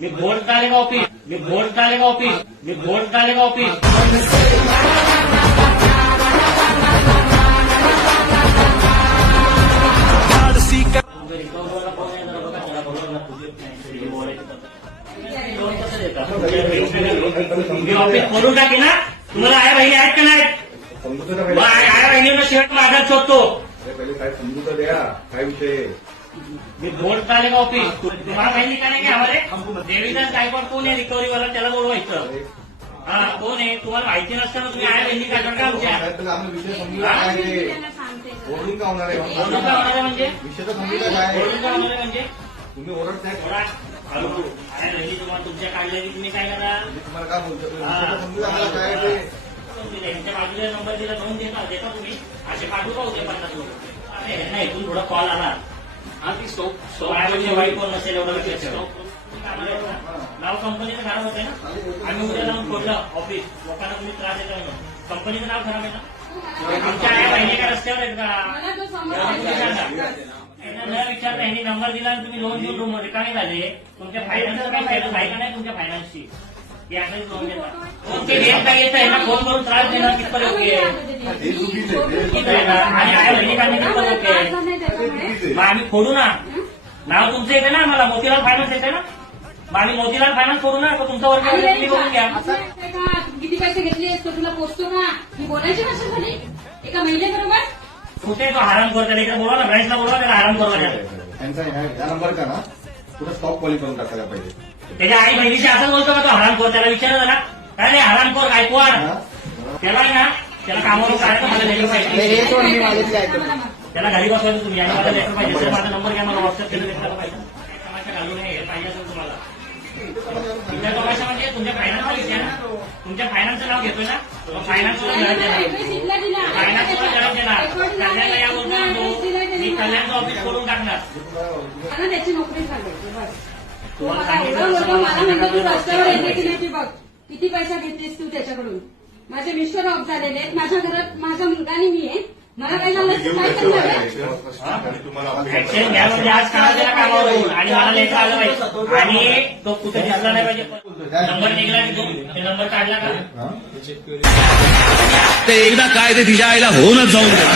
मी vote डालेगा office, मी vote डालेगा office, मी vote डालेगा ऑफिस. मी ऑफिस खोलून टाकी ना. तुम्हाला आया बहिणी आहेत का नाही? आया बहिणींना शेवट माझा शोधतो. पहिले काय समजू तर द्या, काय विषय. मी वोट डालेगा ऑफिस. तुम्हाला बहिणी का नाही की आम्हाला देवीदास गायकवाड कोण आहे रिकव्हरी वाला, त्याला बोलवायचं. हा कोण आहे तुम्हाला माहिती नसताना तुम्ही आया बहिणी काय करता आमच्या? आम्हाला विषय समजू काय ओरडून का होणार आहे? ओरडून का होणार आहे म्हणजे? विषय तर समजू काय ओरडून का होणार आहे म्हणजे? तुम्ही ओरडताय. हळूहळू आया बहिणी तुम्हाला तुमच्या काढल्या की तुम्ही काय करा? तुम्हाला काय बोलतो विषय तर समजू आम्हाला काय आहे ते. यांच्या बाजूला नंबर दिला नोंद देता तुम्ही असे पाठवू का होते 50 लोक? यांना इथून थोडा कॉल आला. हा ती वाईट कोण नसेल एवढं लक्षात ठेवा. नाव कंपनीचं खराब होतंय ना. आम्ही उद्या जाऊन खोललं ऑफिस, लोकांना तुम्ही त्रास देता म्हणून. कंपनीचं नाव खराब आहे ना. आमच्या आया बहिणी का रस्त्यावर आहेत का? न विचारता यांनी नंबर दिला आणि तुम्ही लोन देऊन रूम रिकामी झाले. तुमच्या फायनान्सचा काही फायदा आहे का नाही तुमच्या फायनान्सची? हे असंच लोन देतात. ते देत नाही येतं यांना फोन करून त्रास देणार कितपत योग्य आहे आणि आया बहिणी काढणे कितपत योग्य आहे? मग आम्ही फोडू ना. नाव तुमचं येते ना. आम्हाला मोतीलाल फायनान्स येते ना. मग आम्ही मोतीलाल फायनान्स फोडू ना. तुमचा वर्ग तुम्ही बघून घ्या. किती पैसे घेतले असतो तुला पोचतो का? ही बोलायची भाषा झाली एका महिलेबरोबर. कुठे तो हराम करता इकडे बोला ना. ब्रँचला बोलवा त्याला हराम करवा. त्यांचा या नंबर का ना पुढे स्टॉप कॉलिंग करून टाकायला पाहिजे. त्याच्या आई बहिणीशी असं बोलतो का तो हरामखोर? त्याला विचारलं ना काय नाही हरामखोर गायकवाड. त्याला ना त्याला कामावर काढायचं मला लेटर पाहिजे. त्याला घरी बसवायचं तुम्ही आणि मला लेटर पाहिजे. सर माझा नंबर घ्या मला व्हॉट्सअप केलं लेटर पाहिजे. तमाशा घालू नये हे पाहिजे असेल तुम्हाला. तुमच्या तमाशा म्हणजे तुमच्या फायनान्सचा विषय ना. तुमच्या फायनान्सचं नाव घेतोय ना. फायनान्सवर गरज देणार. फायनान्सवर गरज देणार. कल्याणला या बोलतो मी कल्याणचं ऑफिस खोलून टाकणार. त्याची नोकरी सांगायची बस. मला म्हणतो तू रस्त्यावर येते की नाही बघ. किती पैसा घेतलीस तू त्याच्याकडून? माझे मिस्टर ऑफ झालेले आहेत. माझ्या घरात माझा मुलगा आणि मी आहे. मला काही झालं तर काय करणार? ऍक्शन घ्या म्हणजे आज कामाला कामावर येईल आणि मला लेटर आलं पाहिजे आणि तो कुठे दिसला नाही पाहिजे. नंबर निघाला की तो ते नंबर काढला का? ते एकदा काय ते तिच्या आईला होऊनच जाऊन द्या.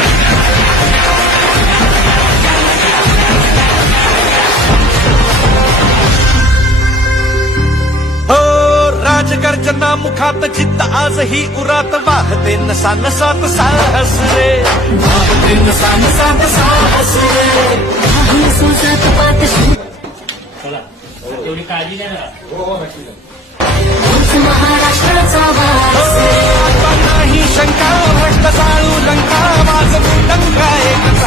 राजगर्जना मुखात जिद्द आजही उरात वाहते नसा नसात साहस रे. वाहते नसा नसात साहस रे. चला तेवढी काळजी द्या ना. महाराष्ट्राचा आता नाही शंका भ्रष्ट चालू लंका वाजवू लंका एकच